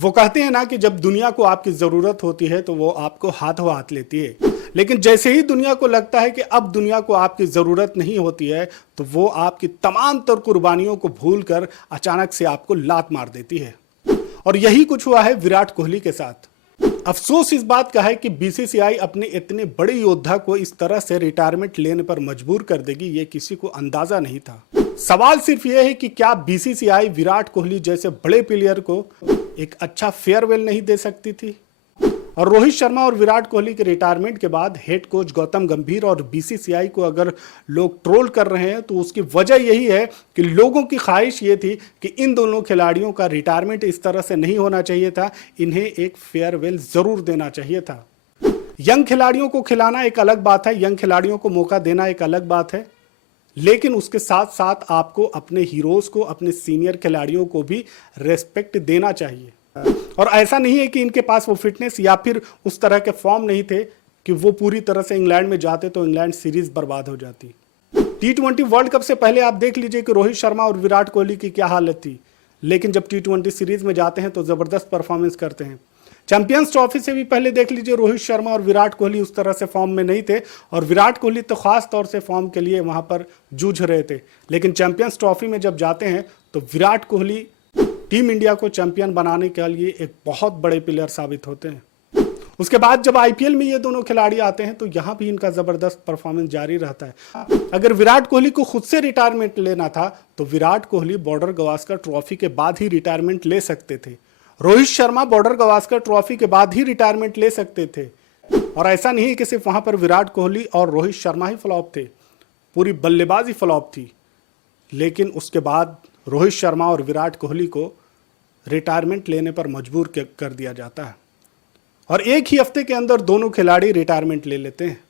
वो कहते हैं ना कि जब दुनिया को आपकी जरूरत होती है तो वो आपको हाथों हाथ लेती है, लेकिन जैसे ही दुनिया को लगता है कि अब दुनिया को आपकी जरूरत नहीं होती है तो वो आपकी तमाम तर कुर्बानियों को भूलकर अचानक से आपको लात मार देती है। और यही कुछ हुआ है विराट कोहली के साथ। अफसोस इस बात का है कि बीसीसीआई अपने इतने बड़े योद्धा को इस तरह से रिटायरमेंट लेने पर मजबूर कर देगी, ये किसी को अंदाजा नहीं था। सवाल सिर्फ यह है कि क्या बीसीसीआई विराट कोहली जैसे बड़े प्लेयर को एक अच्छा फेयरवेल नहीं दे सकती थी? और रोहित शर्मा और विराट कोहली के रिटायरमेंट के बाद हेड कोच गौतम गंभीर और बीसीसीआई को अगर लोग ट्रोल कर रहे हैं तो उसकी वजह यही है कि लोगों की ख्वाहिश ये थी कि इन दोनों खिलाड़ियों का रिटायरमेंट इस तरह से नहीं होना चाहिए था, इन्हें एक फेयरवेल जरूर देना चाहिए था। यंग खिलाड़ियों को खिलाना एक अलग बात है, यंग खिलाड़ियों को मौका देना एक अलग बात है, लेकिन उसके साथ साथ आपको अपने हीरोज को, अपने सीनियर खिलाड़ियों को भी रेस्पेक्ट देना चाहिए। और ऐसा नहीं है कि इनके पास वो फिटनेस या फिर उस तरह के फॉर्म नहीं थे कि वो पूरी तरह से इंग्लैंड में जाते तो इंग्लैंड सीरीज बर्बाद हो जाती। T20 वर्ल्ड कप से पहले आप देख लीजिए कि रोहित शर्मा और विराट कोहली की क्या हालत थी, लेकिन जब T20 सीरीज में जाते हैं तो जबरदस्त परफॉर्मेंस करते हैं। चैंपियंस ट्रॉफी से भी पहले देख लीजिए रोहित शर्मा और विराट कोहली उस तरह से फॉर्म में नहीं थे, और विराट कोहली तो खास तौर से फॉर्म के लिए वहां पर जूझ रहे थे। लेकिन चैंपियंस ट्रॉफी में जब जाते हैं तो विराट कोहली टीम इंडिया को चैंपियन बनाने के लिए एक बहुत बड़े प्लेयर साबित होते हैं। उसके बाद जब आईपीएल में ये दोनों खिलाड़ी आते हैं तो यहां भी इनका जबरदस्त परफॉर्मेंस जारी रहता है। अगर विराट कोहली को खुद से रिटायरमेंट लेना था तो विराट कोहली बॉर्डर गवास्कर ट्रॉफी के बाद ही रिटायरमेंट ले सकते थे, रोहित शर्मा बॉर्डर गवास्कर ट्रॉफी के बाद ही रिटायरमेंट ले सकते थे। और ऐसा नहीं कि सिर्फ वहां पर विराट कोहली और रोहित शर्मा ही फ्लॉप थे, पूरी बल्लेबाजी फ्लॉप थी। लेकिन उसके बाद रोहित शर्मा और विराट कोहली को रिटायरमेंट लेने पर मजबूर कर दिया जाता है, और एक ही हफ्ते के अंदर दोनों खिलाड़ी रिटायरमेंट ले लेते हैं।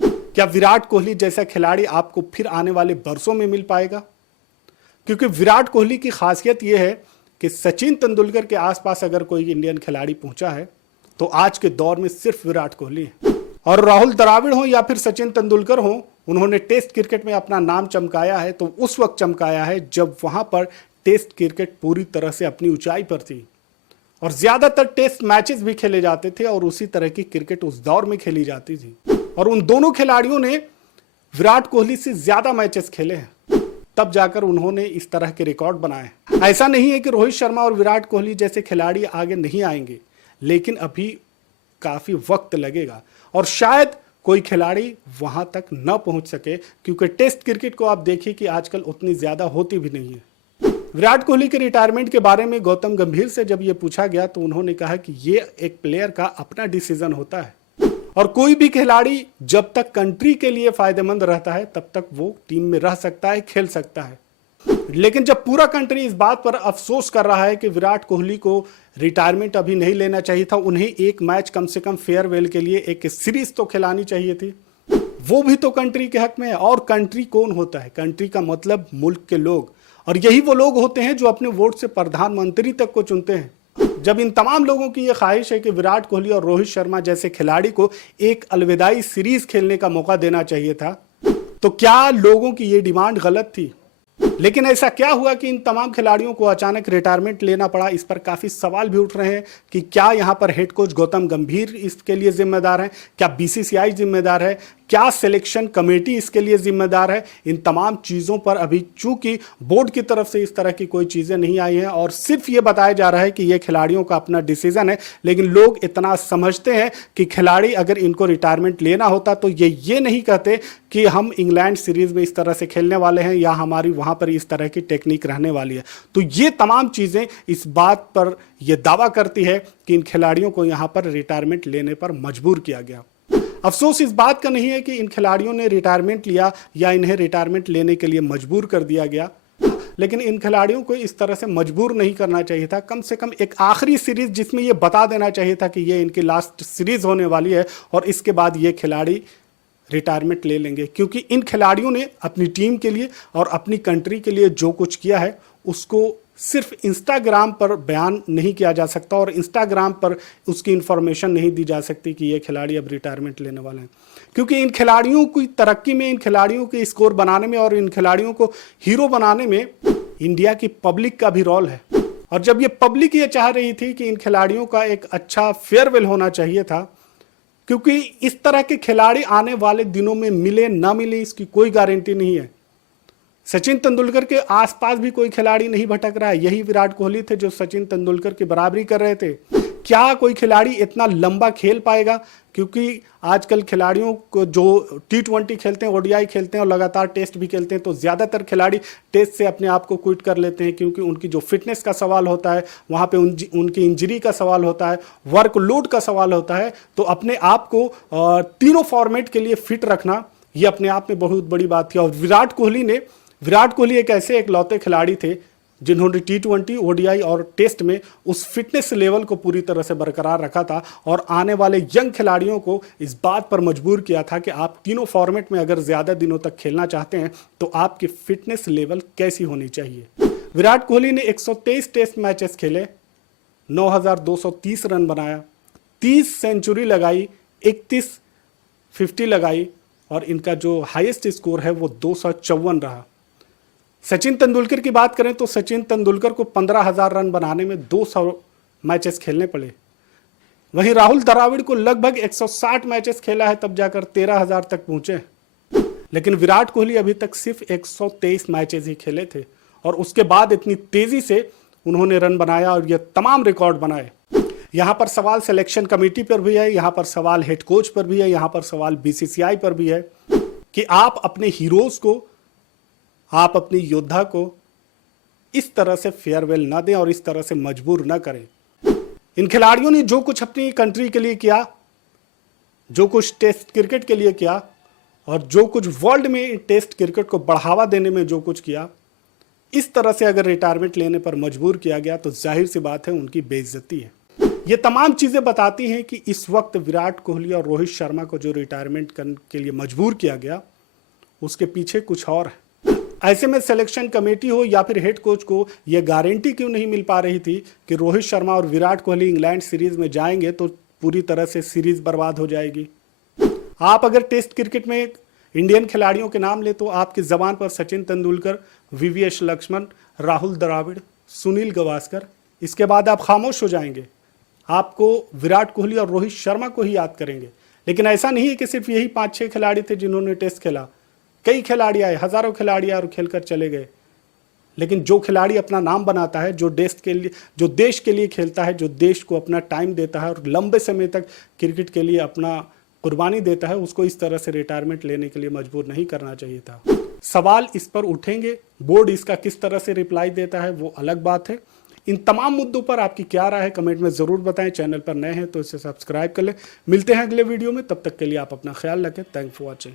क्या विराट कोहली जैसा खिलाड़ी आपको फिर आने वाले बरसों में मिल पाएगा? क्योंकि विराट कोहली की खासियत यह है कि सचिन तेंदुलकर के आसपास अगर कोई इंडियन खिलाड़ी पहुंचा है तो आज के दौर में सिर्फ विराट कोहली है। और राहुल द्रविड़ हो या फिर सचिन तेंदुलकर हो, उन्होंने टेस्ट क्रिकेट में अपना नाम चमकाया है तो उस वक्त चमकाया है जब वहां पर टेस्ट क्रिकेट पूरी तरह से अपनी ऊंचाई पर थी, और ज्यादातर टेस्ट मैचेस भी खेले जाते थे और उसी तरह की क्रिकेट उस दौर में खेली जाती थी। और उन दोनों खिलाड़ियों ने विराट कोहली से ज्यादा मैचेस खेले हैं, तब जाकर उन्होंने इस तरह के रिकॉर्ड बनाए। ऐसा नहीं है कि रोहित शर्मा और विराट कोहली जैसे खिलाड़ी आगे नहीं आएंगे, लेकिन अभी काफी वक्त लगेगा और शायद कोई खिलाड़ी वहां तक न पहुंच सके, क्योंकि टेस्ट क्रिकेट को आप देखिए कि आजकल उतनी ज्यादा होती भी नहीं है। विराट कोहली के रिटायरमेंट के बारे में गौतम गंभीर से जब यह पूछा गया तो उन्होंने कहा कि यह एक प्लेयर का अपना डिसीजन होता है, और कोई भी खिलाड़ी जब तक कंट्री के लिए फायदेमंद रहता है तब तक वो टीम में रह सकता है, खेल सकता है। लेकिन जब पूरा कंट्री इस बात पर अफसोस कर रहा है कि विराट कोहली को रिटायरमेंट अभी नहीं लेना चाहिए था, उन्हें एक मैच कम से कम फेयरवेल के लिए एक सीरीज तो खिलानी चाहिए थी, वो भी तो कंट्री के हक में है। और कंट्री कौन होता है? कंट्री का मतलब मुल्क के लोग, और यही वो लोग होते हैं जो अपने वोट से प्रधानमंत्री तक को चुनते हैं। जब इन तमाम लोगों की यह ख्वाहिश है कि विराट कोहली और रोहित शर्मा जैसे खिलाड़ी को एक अलविदाई सीरीज खेलने का मौका देना चाहिए था, तो क्या लोगों की यह डिमांड गलत थी? लेकिन ऐसा क्या हुआ कि इन तमाम खिलाड़ियों को अचानक रिटायरमेंट लेना पड़ा? इस पर काफी सवाल भी उठ रहे हैं कि क्या यहां पर हेड कोच गौतम गंभीर इसके लिए जिम्मेदार है, क्या बीसीसीआई जिम्मेदार है, क्या सिलेक्शन कमेटी इसके लिए जिम्मेदार है? इन तमाम चीजों पर अभी चूंकि बोर्ड की तरफ से इस तरह की कोई चीजें नहीं आई हैं और सिर्फ ये बताया जा रहा है कि ये खिलाड़ियों का अपना डिसीजन है, लेकिन लोग इतना समझते हैं कि खिलाड़ी अगर इनको रिटायरमेंट लेना होता तो ये नहीं कहते कि हम इंग्लैंड सीरीज में इस तरह से खेलने वाले हैं या हमारी वहां पर इस तरह की टेक्निक रहने वाली है। तो ये तमाम चीजें इस बात पर यह दावा करती है कि इन खिलाड़ियों को यहां पर रिटायरमेंट लेने पर मजबूर किया गया। अफसोस इस बात का नहीं है कि इन खिलाड़ियों ने रिटायरमेंट लिया या इन्हें रिटायरमेंट लेने के लिए मजबूर कर दिया गया, लेकिन इन खिलाड़ियों को इस तरह से मजबूर नहीं करना चाहिए था। कम से कम एक आखिरी सीरीज जिसमें ये बता देना चाहिए था कि ये इनकी लास्ट सीरीज होने वाली है और इसके बाद ये खिलाड़ी रिटायरमेंट ले लेंगे, क्योंकि इन खिलाड़ियों ने अपनी टीम के लिए और अपनी कंट्री के लिए जो कुछ किया है उसको सिर्फ इंस्टाग्राम पर बयान नहीं किया जा सकता और इंस्टाग्राम पर उसकी इंफॉर्मेशन नहीं दी जा सकती कि ये खिलाड़ी अब रिटायरमेंट लेने वाले हैं, क्योंकि इन खिलाड़ियों की तरक्की में, इन खिलाड़ियों के स्कोर बनाने में और इन खिलाड़ियों को हीरो बनाने में इंडिया की पब्लिक का भी रोल है। और जब ये पब्लिक ये चाह रही थी कि इन खिलाड़ियों का एक अच्छा फेयरवेल होना चाहिए था, क्योंकि इस तरह के खिलाड़ी आने वाले दिनों में मिले ना मिले इसकी कोई गारंटी नहीं है। सचिन तेंदुलकर के आसपास भी कोई खिलाड़ी नहीं भटक रहा है, यही विराट कोहली थे जो सचिन तेंदुलकर की बराबरी कर रहे थे। क्या कोई खिलाड़ी इतना लंबा खेल पाएगा? क्योंकि आजकल खिलाड़ियों को जो T20 खेलते हैं, ODI खेलते हैं और लगातार टेस्ट भी खेलते हैं, तो ज़्यादातर खिलाड़ी टेस्ट से अपने आप को क्विट कर लेते हैं, क्योंकि उनकी जो फिटनेस का सवाल होता है, वहाँ पे उनकी इंजरी का सवाल होता है, वर्कलोड का सवाल होता है। तो अपने आप को तीनों फॉर्मेट के लिए फिट रखना ये अपने आप में बहुत बड़ी बात थी। और विराट कोहली एक ऐसे इकलौते खिलाड़ी थे जिन्होंने T20, ODI और टेस्ट में उस फिटनेस लेवल को पूरी तरह से बरकरार रखा था और आने वाले यंग खिलाड़ियों को इस बात पर मजबूर किया था कि आप तीनों फॉर्मेट में अगर ज़्यादा दिनों तक खेलना चाहते हैं तो आपकी फिटनेस लेवल कैसी होनी चाहिए। विराट कोहली ने 123 टेस्ट मैचेस खेले, 9,230 रन बनाया, 30 सेंचुरी लगाई, 31 50 लगाई और इनका जो हाईएस्ट स्कोर है वो 254 रहा। सचिन तेंदुलकर की बात करें तो सचिन तेंदुलकर को 15,000 रन बनाने में 200 मैचेस खेलने पड़े। वहीं राहुल द्रविड़ को लगभग 160 मैचेस खेला है, तब जाकर 13,000 तक पहुंचे। लेकिन विराट कोहली अभी तक सिर्फ 123 मैचेस ही खेले थे और उसके बाद इतनी तेजी से उन्होंने रन बनाया और ये तमाम रिकॉर्ड बनाए। यहां पर सवाल सिलेक्शन कमेटी पर भी है, यहां पर सवाल हेड कोच पर भी है, यहां पर सवाल BCCI पर भी है कि आप अपने हीरोज को, आप अपनी योद्धा को इस तरह से फेयरवेल ना दें और इस तरह से मजबूर ना करें। इन खिलाड़ियों ने जो कुछ अपनी कंट्री के लिए किया, जो कुछ टेस्ट क्रिकेट के लिए किया और जो कुछ वर्ल्ड में टेस्ट क्रिकेट को बढ़ावा देने में जो कुछ किया, इस तरह से अगर रिटायरमेंट लेने पर मजबूर किया गया तो जाहिर सी बात है उनकी बेइज्जती है। ये तमाम चीजें बताती हैं कि इस वक्त विराट कोहली और रोहित शर्मा को जो रिटायरमेंट के लिए मजबूर किया गया उसके पीछे कुछ और है। ऐसे में सिलेक्शन कमेटी हो या फिर हेड कोच को यह गारंटी क्यों नहीं मिल पा रही थी कि रोहित शर्मा और विराट कोहली इंग्लैंड सीरीज में जाएंगे तो पूरी तरह से सीरीज बर्बाद हो जाएगी। आप अगर टेस्ट क्रिकेट में इंडियन खिलाड़ियों के नाम ले तो आपकी जबान पर सचिन तेंदुलकर, VVS लक्ष्मण, राहुल द्रविड़, सुनील गावस्कर, इसके बाद आप खामोश हो जाएंगे। आपको विराट कोहली और रोहित शर्मा को ही याद करेंगे। लेकिन ऐसा नहीं है कि सिर्फ यही 5-6 खिलाड़ी थे जिन्होंने टेस्ट खेला। कई खिलाड़ी आए, हजारों खिलाड़ी आए और खेलकर चले गए। लेकिन जो खिलाड़ी अपना नाम बनाता है, जो देश के लिए खेलता है, जो देश को अपना टाइम देता है और लंबे समय तक क्रिकेट के लिए अपना कुर्बानी देता है, उसको इस तरह से रिटायरमेंट लेने के लिए मजबूर नहीं करना चाहिए था। सवाल इस पर उठेंगे, बोर्ड इसका किस तरह से रिप्लाई देता है वो अलग बात है। इन तमाम मुद्दों पर आपकी क्या राय है कमेंट में जरूर बताएं। चैनल पर नए हैं तो इसे सब्सक्राइब कर लें। मिलते हैं अगले वीडियो में, तब तक के लिए आप अपना ख्याल रखें। Thanks for watching.